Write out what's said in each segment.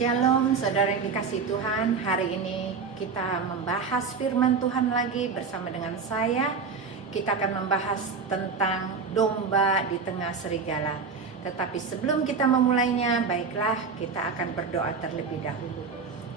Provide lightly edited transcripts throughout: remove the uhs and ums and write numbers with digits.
Shalom saudara yang dikasihi Tuhan. Hari ini kita membahas firman Tuhan lagi bersama dengan saya. Kita akan membahas tentang domba di tengah serigala. Tetapi sebelum kita memulainya, baiklah kita akan berdoa terlebih dahulu.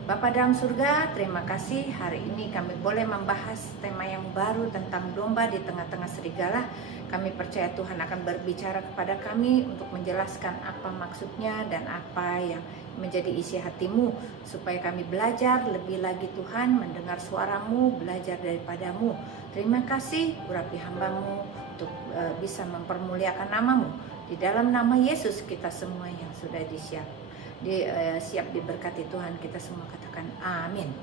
Bapa dalam surga, terima kasih hari ini kami boleh membahas tema yang baru tentang domba di tengah-tengah serigala. Kami percaya Tuhan akan berbicara kepada kami untuk menjelaskan apa maksudnya dan apa yang menjadi isi hatimu, supaya kami belajar lebih lagi Tuhan, mendengar suaramu, belajar daripadamu. Terima kasih, urapi hambamu untuk bisa mempermuliakan namamu. Di dalam nama Yesus kita semua yang sudah siap diberkati Tuhan, kita semua katakan amin.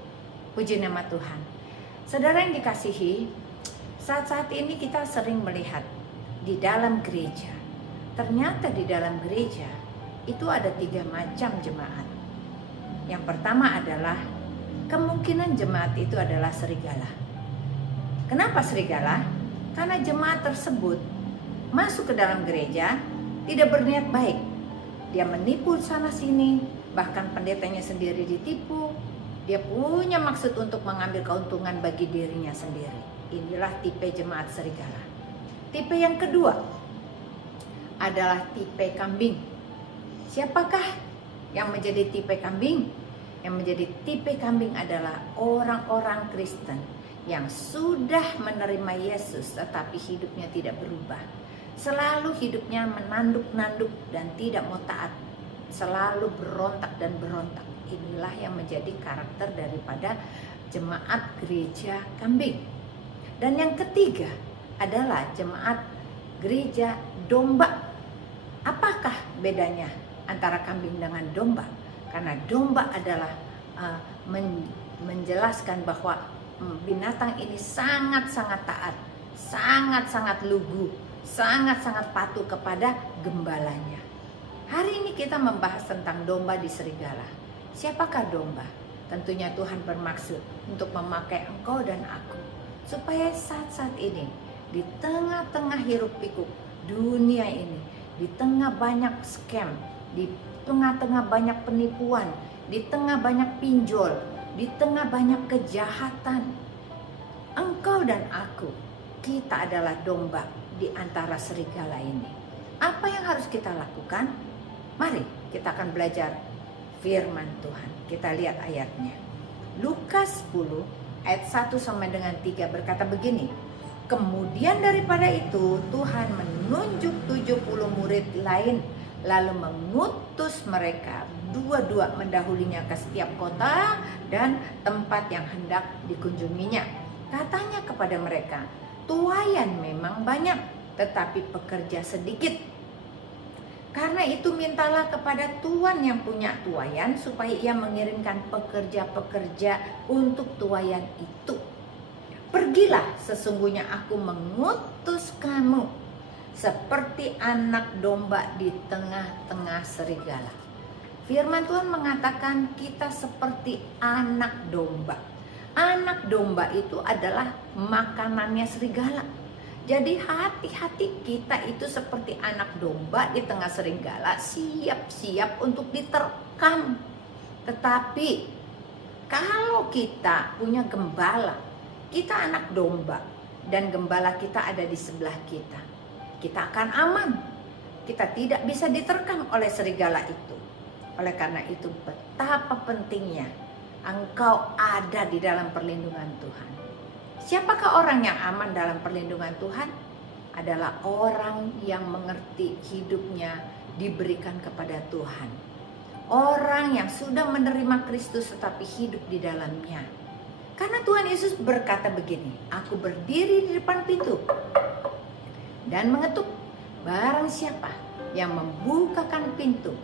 Puji nama Tuhan. Saudara yang dikasihi, saat-saat ini kita sering melihat di dalam gereja, ternyata di dalam gereja itu ada 3 macam jemaat. Yang pertama adalah kemungkinan jemaat itu adalah serigala. Kenapa serigala? Karena jemaat tersebut masuk ke dalam gereja tidak berniat baik. Dia menipu sana sini, bahkan pendetanya sendiri ditipu. Dia punya maksud untuk mengambil keuntungan bagi dirinya sendiri. Inilah tipe jemaat serigala. Tipe yang kedua adalah tipe kambing. Siapakah yang menjadi tipe kambing? Yang menjadi tipe kambing adalah orang-orang Kristen yang sudah menerima Yesus tetapi hidupnya tidak berubah. Selalu hidupnya menanduk-nanduk dan tidak mau taat. Selalu berontak dan berontak. Inilah yang menjadi karakter daripada jemaat gereja kambing. Dan yang ketiga adalah jemaat gereja domba. Apakah bedanya antara kambing dengan domba? Karena domba adalah menjelaskan bahwa binatang ini sangat-sangat taat, sangat-sangat lugu, sangat-sangat patuh kepada gembalanya. Hari ini kita membahas tentang domba di serigala. Siapakah domba? Tentunya Tuhan bermaksud untuk memakai engkau dan aku, supaya saat-saat ini di tengah-tengah hiruk pikuk dunia ini, di tengah banyak scam, di tengah-tengah banyak penipuan, di tengah banyak pinjol, di tengah banyak kejahatan, engkau dan aku, kita adalah domba di antara serigala ini. Apa yang harus kita lakukan? Mari kita akan belajar firman Tuhan. Kita lihat ayatnya. Lukas 10 ayat 1 sampai dengan 3 berkata begini. Kemudian daripada itu Tuhan menunjuk 70 murid lain, lalu mengutus mereka dua-dua mendahulinya ke setiap kota dan tempat yang hendak dikunjunginya. Katanya kepada mereka, tuaian memang banyak, tetapi pekerja sedikit. Karena itu mintalah kepada Tuhan yang punya tuaian supaya ia mengirimkan pekerja-pekerja untuk tuaian itu. Pergilah, sesungguhnya aku mengutus kamu seperti anak domba di tengah-tengah serigala. Firman Tuhan mengatakan kita seperti anak domba. Anak domba itu adalah makanannya serigala. Jadi hati-hati kita itu seperti anak domba di tengah serigala, siap-siap untuk diterkam. Tetapi kalau kita punya gembala, kita anak domba dan gembala kita ada di sebelah kita, kita akan aman. Kita tidak bisa diterkam oleh serigala itu. Oleh karena itu betapa pentingnya engkau ada di dalam perlindungan Tuhan. Siapakah orang yang aman dalam perlindungan Tuhan? Adalah orang yang mengerti hidupnya diberikan kepada Tuhan. Orang yang sudah menerima Kristus tetapi hidup di dalamnya. Karena Tuhan Yesus berkata begini, aku berdiri di depan pintu dan mengetuk. Barang siapa yang membukakan pintu,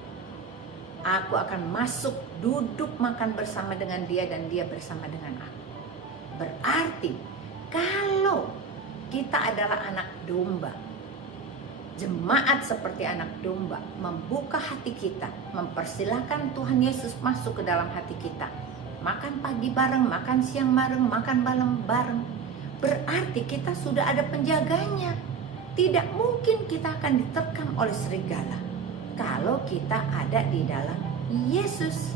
aku akan masuk, duduk makan bersama dengan dia dan dia bersama dengan aku. Berarti kalau kita adalah anak domba, jemaat seperti anak domba, membuka hati kita, mempersilahkan Tuhan Yesus masuk ke dalam hati kita. Makan pagi bareng, makan siang bareng, makan malam bareng. Berarti kita sudah ada penjaganya. Tidak mungkin kita akan diterkam oleh serigala kalau kita ada di dalam Yesus.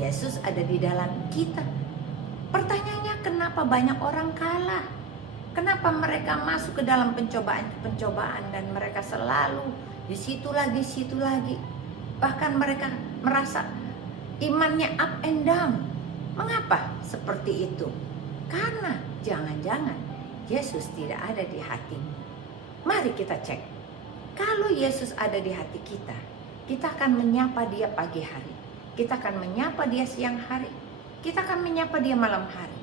Yesus ada di dalam kita. Pertanyaannya, kenapa banyak orang kalah? Kenapa mereka masuk ke dalam pencobaan dan mereka selalu di situ lagi. Bahkan mereka merasa imannya up and down. Mengapa seperti itu? Karena jangan-jangan Yesus tidak ada di hatimu. Mari kita cek. Kalau Yesus ada di hati kita, kita akan menyapa dia pagi hari. Kita akan menyapa dia siang hari. Kita akan menyapa dia malam hari.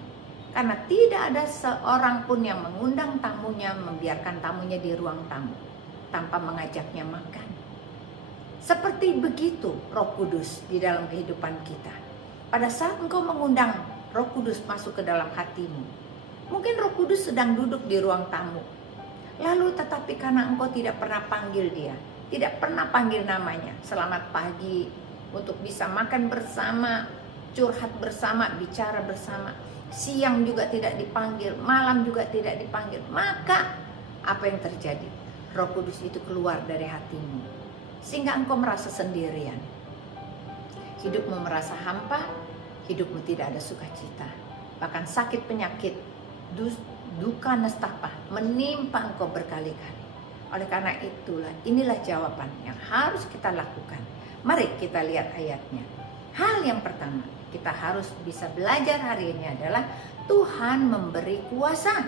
Karena tidak ada seorang pun yang mengundang tamunya, membiarkan tamunya di ruang tamu tanpa mengajaknya makan. Seperti begitu Roh Kudus di dalam kehidupan kita. Pada saat engkau mengundang Roh Kudus masuk ke dalam hatimu, mungkin Roh Kudus sedang duduk di ruang tamu. Lalu tetapi karena engkau tidak pernah panggil dia, tidak pernah panggil namanya, selamat pagi, untuk bisa makan bersama, curhat bersama, bicara bersama, siang juga tidak dipanggil, malam juga tidak dipanggil, maka apa yang terjadi? Roh Kudus itu keluar dari hatimu, sehingga engkau merasa sendirian. Hidupmu merasa hampa, hidupmu tidak ada sukacita, bahkan sakit penyakit, duka nestapa menimpa engkau berkali-kali. Oleh karena itulah, inilah jawaban yang harus kita lakukan. Mari kita lihat ayatnya. Hal yang pertama kita harus bisa belajar hari ini adalah Tuhan memberi kuasa.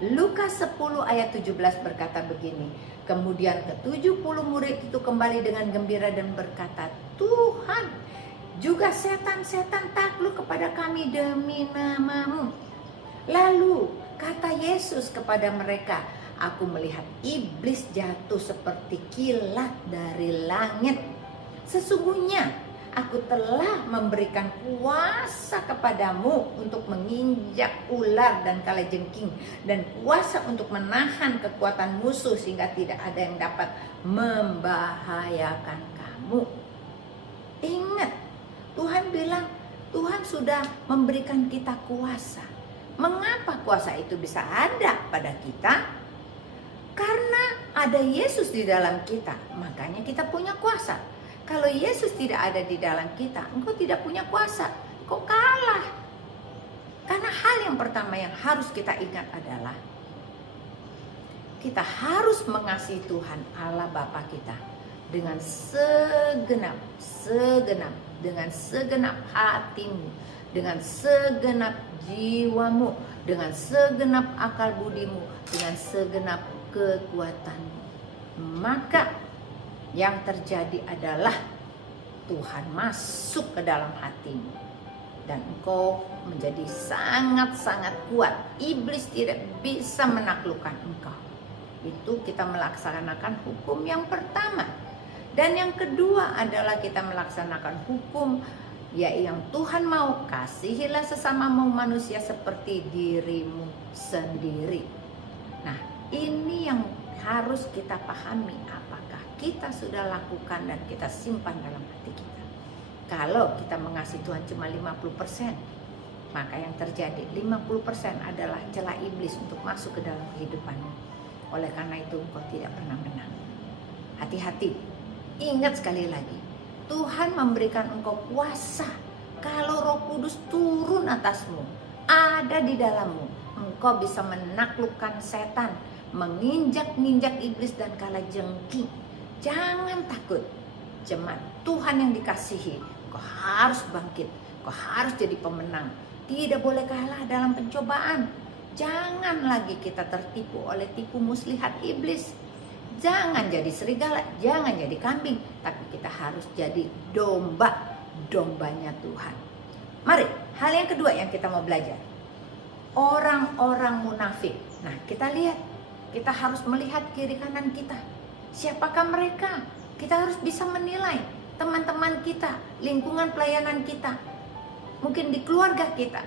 Lukas 10 ayat 17 berkata begini. Kemudian ke-70 murid itu kembali dengan gembira dan berkata, Tuhan, juga setan-setan takluk kepada kami demi nama-Mu. Lalu kata Yesus kepada mereka, aku melihat iblis jatuh seperti kilat dari langit. Sesungguhnya aku telah memberikan kuasa kepadamu untuk menginjak ular dan kalajengking, dan kuasa untuk menahan kekuatan musuh sehingga tidak ada yang dapat membahayakan kamu. Ingat, Tuhan bilang Tuhan sudah memberikan kita kuasa. Mengapa kuasa itu bisa ada pada kita? Karena ada Yesus di dalam kita, makanya kita punya kuasa. Kalau Yesus tidak ada di dalam kita, engkau tidak punya kuasa, engkau kalah. Karena hal yang pertama yang harus kita ingat adalah kita harus mengasihi Tuhan Allah Bapa kita dengan segenap hatimu, dengan segenap jiwamu, dengan segenap akal budimu, dengan segenap kekuatanmu. Maka yang terjadi adalah Tuhan masuk ke dalam hatimu dan engkau menjadi sangat-sangat kuat. Iblis tidak bisa menaklukkan engkau. Itu kita melaksanakan hukum yang pertama. Dan yang kedua adalah kita melaksanakan hukum yang Tuhan mau, kasihilah sesamamu manusia seperti dirimu sendiri. Nah, ini yang harus kita pahami, apakah kita sudah lakukan dan kita simpan dalam hati kita. Kalau kita mengasihi Tuhan cuma 50%, maka yang terjadi 50% adalah celah iblis untuk masuk ke dalam kehidupanmu. Oleh karena itu engkau tidak pernah menang. Hati-hati, ingat sekali lagi, Tuhan memberikan engkau kuasa. Kalau Roh Kudus turun atasmu, ada di dalammu, engkau bisa menaklukkan setan, menginjak-ninjak iblis dan kalajengking. Jangan takut, jemaat Tuhan yang dikasihi, kau harus bangkit, kau harus jadi pemenang. Tidak boleh kalah dalam pencobaan. Jangan lagi kita tertipu oleh tipu muslihat iblis. Jangan jadi serigala, jangan jadi kambing, tapi kita harus jadi dombanya Tuhan. Mari, hal yang kedua yang kita mau belajar, orang-orang munafik. Nah, kita lihat, kita harus melihat kiri kanan kita. Siapakah mereka? Kita harus bisa menilai teman-teman kita, lingkungan pelayanan kita, mungkin di keluarga kita.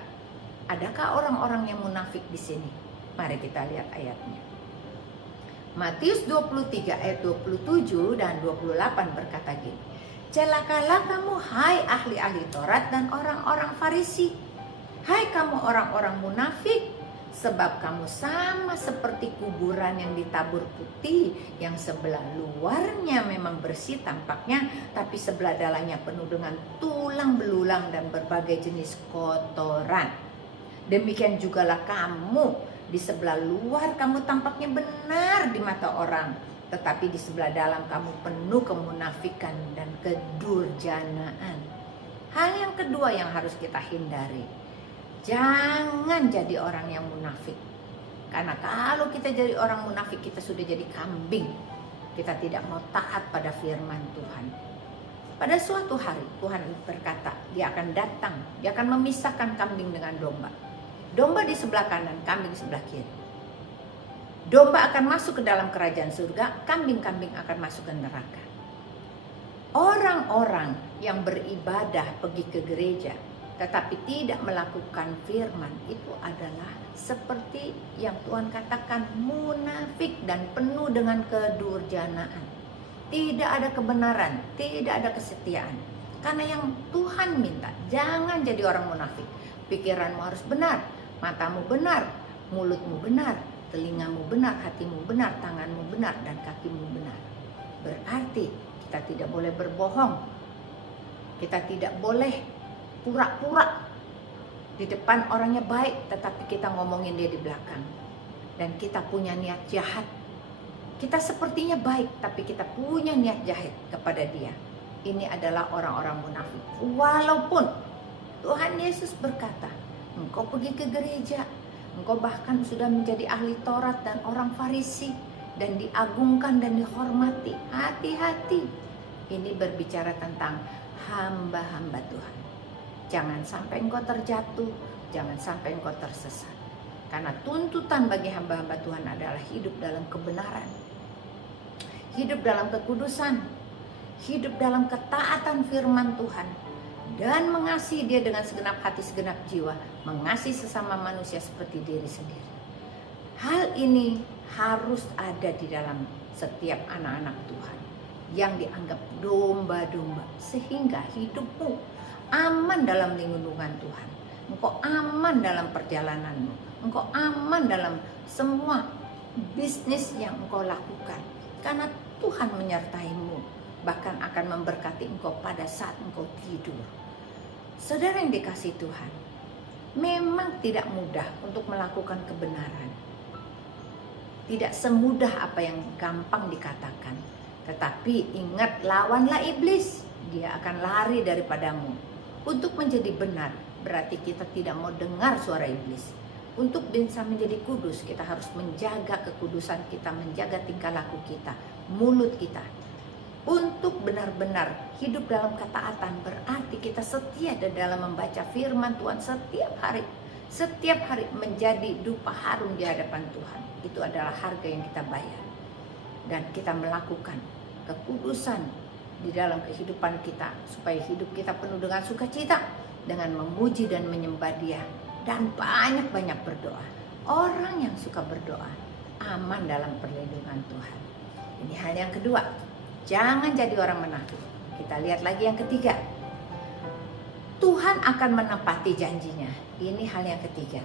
Adakah orang-orang yang munafik di sini? Mari kita lihat ayatnya. Matius 23 ayat 27 dan 28 berkata gini, celakalah kamu hai ahli-ahli Taurat dan orang-orang Farisi, hai kamu orang-orang munafik, sebab kamu sama seperti kuburan yang ditabur putih, yang sebelah luarnya memang bersih tampaknya, tapi sebelah dalamnya penuh dengan tulang belulang dan berbagai jenis kotoran. Demikian jugalah kamu, di sebelah luar kamu tampaknya benar di mata orang, tetapi di sebelah dalam kamu penuh kemunafikan dan kedurjanaan. Hal yang kedua yang harus kita hindari, jangan jadi orang yang munafik. Karena kalau kita jadi orang munafik, kita sudah jadi kambing. Kita tidak mau taat pada firman Tuhan. Pada suatu hari Tuhan berkata, dia akan datang, dia akan memisahkan kambing dengan domba. Domba di sebelah kanan, kambing di sebelah kiri. Domba akan masuk ke dalam kerajaan surga, kambing-kambing akan masuk ke neraka. Orang-orang yang beribadah pergi ke gereja tetapi tidak melakukan firman, itu adalah seperti yang Tuhan katakan, munafik dan penuh dengan kedurjanaan. Tidak ada kebenaran, tidak ada kesetiaan. Karena yang Tuhan minta, jangan jadi orang munafik. Pikiranmu harus benar, matamu benar, mulutmu benar, telingamu benar, hatimu benar, tanganmu benar, dan kakimu benar. Berarti kita tidak boleh berbohong. Kita tidak boleh pura-pura di depan orangnya baik, tetapi kita ngomongin dia di belakang. Dan kita punya niat jahat. Kita sepertinya baik, tapi kita punya niat jahat kepada dia. Ini adalah orang-orang munafik. Walaupun Tuhan Yesus berkata, engkau pergi ke gereja, engkau bahkan sudah menjadi ahli Taurat dan orang Farisi, dan diagungkan dan dihormati. Hati-hati. Ini berbicara tentang hamba-hamba Tuhan. Jangan sampai engkau terjatuh, jangan sampai engkau tersesat. Karena tuntutan bagi hamba-hamba Tuhan adalah hidup dalam kebenaran, hidup dalam kekudusan, hidup dalam ketaatan firman Tuhan, dan mengasihi dia dengan segenap hati, segenap jiwa, mengasihi sesama manusia seperti diri sendiri. Hal ini harus ada di dalam setiap anak-anak Tuhan yang dianggap domba-domba, sehingga hidupmu aman dalam lindungan Tuhan. Engkau aman dalam perjalananmu, engkau aman dalam semua bisnis yang engkau lakukan, karena Tuhan menyertaimu, bahkan akan memberkati engkau pada saat engkau tidur. Saudara yang dikasihi Tuhan, memang tidak mudah untuk melakukan kebenaran. Tidak semudah apa yang gampang dikatakan. Tetapi ingat, lawanlah iblis, dia akan lari daripadamu. Untuk menjadi benar, berarti kita tidak mau dengar suara iblis. Untuk bisa menjadi kudus, kita harus menjaga kekudusan kita, menjaga tingkah laku kita, mulut kita. Untuk benar-benar hidup dalam ketaatan, berarti kita setia dalam membaca firman Tuhan setiap hari. Setiap hari menjadi dupa harum di hadapan Tuhan. Itu adalah harga yang kita bayar. Dan kita melakukan kekudusan di dalam kehidupan kita, supaya hidup kita penuh dengan sukacita, dengan memuji dan menyembah Dia, dan banyak-banyak berdoa. Orang yang suka berdoa aman dalam perlindungan Tuhan. Ini hal yang kedua, jangan jadi orang munafik. Kita lihat lagi yang ketiga, Tuhan akan menepati janjinya. Ini hal yang ketiga.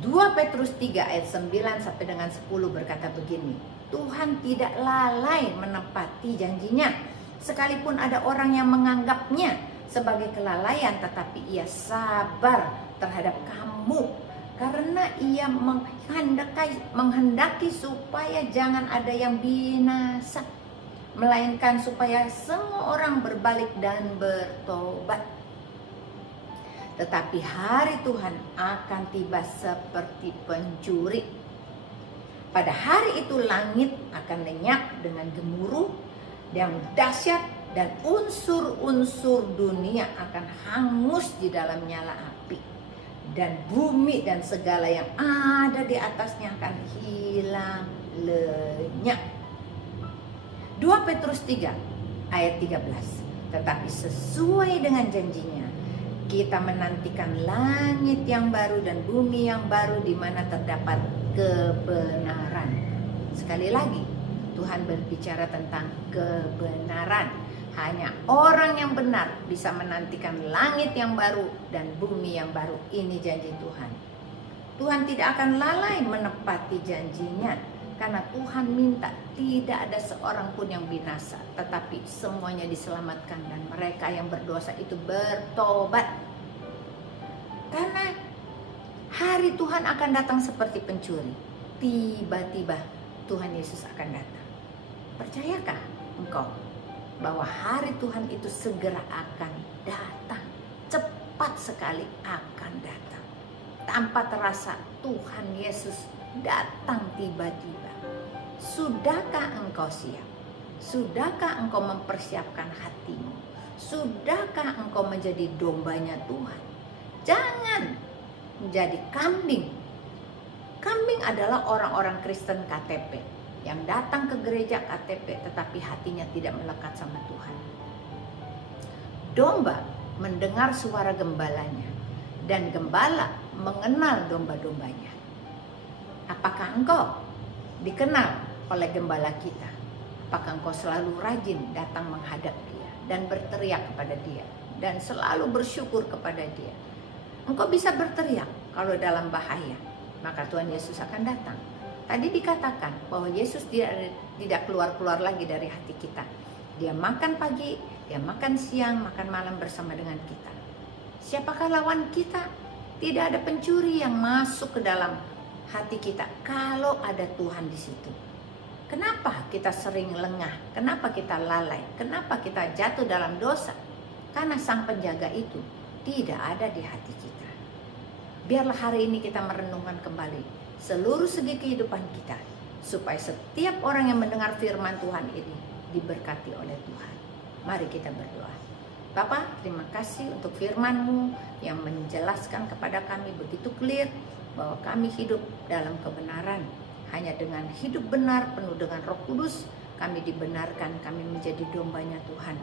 2 Petrus 3 ayat 9 sampai dengan 10 berkata begini, Tuhan tidak lalai menepati janjinya. Sekalipun ada orang yang menganggapnya sebagai kelalaian, tetapi ia sabar terhadap kamu, karena ia menghendaki supaya jangan ada yang binasa, melainkan supaya semua orang berbalik dan bertobat. Tetapi hari Tuhan akan tiba seperti pencuri. Pada hari itu langit akan lenyap dengan gemuruh yang dahsyat, dan unsur-unsur dunia akan hangus di dalam nyala api, dan bumi dan segala yang ada di atasnya akan hilang lenyap. 2 Petrus 3 ayat 13. Tetapi sesuai dengan janjinya, kita menantikan langit yang baru dan bumi yang baru, di mana terdapat kebenaran. Sekali lagi, Tuhan berbicara tentang kebenaran. Hanya orang yang benar bisa menantikan langit yang baru dan bumi yang baru. Ini janji Tuhan. Tuhan tidak akan lalai menepati janjinya, karena Tuhan minta tidak ada seorang pun yang binasa, tetapi semuanya diselamatkan, dan mereka yang berdosa itu bertobat. Karena hari Tuhan akan datang seperti pencuri. Tiba-tiba Tuhan Yesus akan datang. Percayakah engkau bahwa hari Tuhan itu segera akan datang? Cepat sekali akan datang. Tanpa terasa Tuhan Yesus datang tiba-tiba. Sudahkah engkau siap? Sudahkah engkau mempersiapkan hatimu? Sudahkah engkau menjadi dombanya Tuhan? Jangan menjadi kambing. Kambing adalah orang-orang Kristen KTP yang datang ke gereja KTP tetapi hatinya tidak melekat sama Tuhan. Domba mendengar suara gembalanya, dan gembala mengenal domba-dombanya. Apakah engkau dikenal oleh gembala kita? Apakah engkau selalu rajin datang menghadap dia dan berteriak kepada dia dan selalu bersyukur kepada dia? Engkau bisa berteriak kalau dalam bahaya, maka Tuhan Yesus akan datang. Tadi dikatakan bahwa Yesus tidak keluar-keluar lagi dari hati kita. Dia makan pagi, dia makan siang, makan malam bersama dengan kita. Siapakah lawan kita? Tidak ada pencuri yang masuk ke dalam hati kita kalau ada Tuhan di situ. Kenapa kita sering lengah? Kenapa kita lalai? Kenapa kita jatuh dalam dosa? Karena Sang Penjaga itu tidak ada di hati kita. Biarlah hari ini kita merenungkan kembali seluruh segi kehidupan kita, supaya setiap orang yang mendengar firman Tuhan ini diberkati oleh Tuhan. Mari kita berdoa. Bapa, terima kasih untuk firman-Mu yang menjelaskan kepada kami begitu clear bahwa kami hidup dalam kebenaran. Hanya dengan hidup benar penuh dengan Roh Kudus, kami dibenarkan, kami menjadi dombanya Tuhan.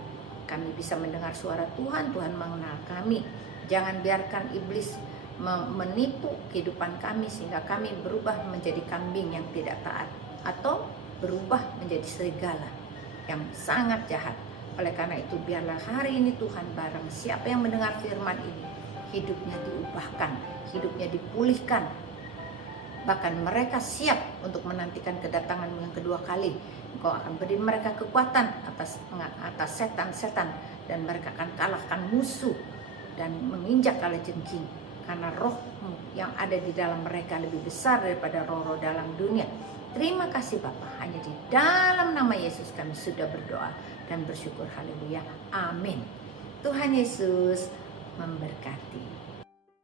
Kami bisa mendengar suara Tuhan, Tuhan mengenal kami. Jangan biarkan iblis menipu kehidupan kami sehingga kami berubah menjadi kambing yang tidak taat, atau berubah menjadi serigala yang sangat jahat. Oleh karena itu, biarlah hari ini Tuhan, barang siapa yang mendengar firman ini, hidupnya diubahkan, hidupnya dipulihkan. Bahkan mereka siap untuk menantikan kedatangan-Mu yang kedua kali. Engkau akan beri mereka kekuatan atas setan-setan, dan mereka akan kalahkan musuh dan menginjak kalajengking. Karena Roh-Mu yang ada di dalam mereka lebih besar daripada roh-roh dalam dunia. Terima kasih Bapa, hanya di dalam nama Yesus kami sudah berdoa dan bersyukur. Haleluya, amin. Tuhan Yesus memberkati.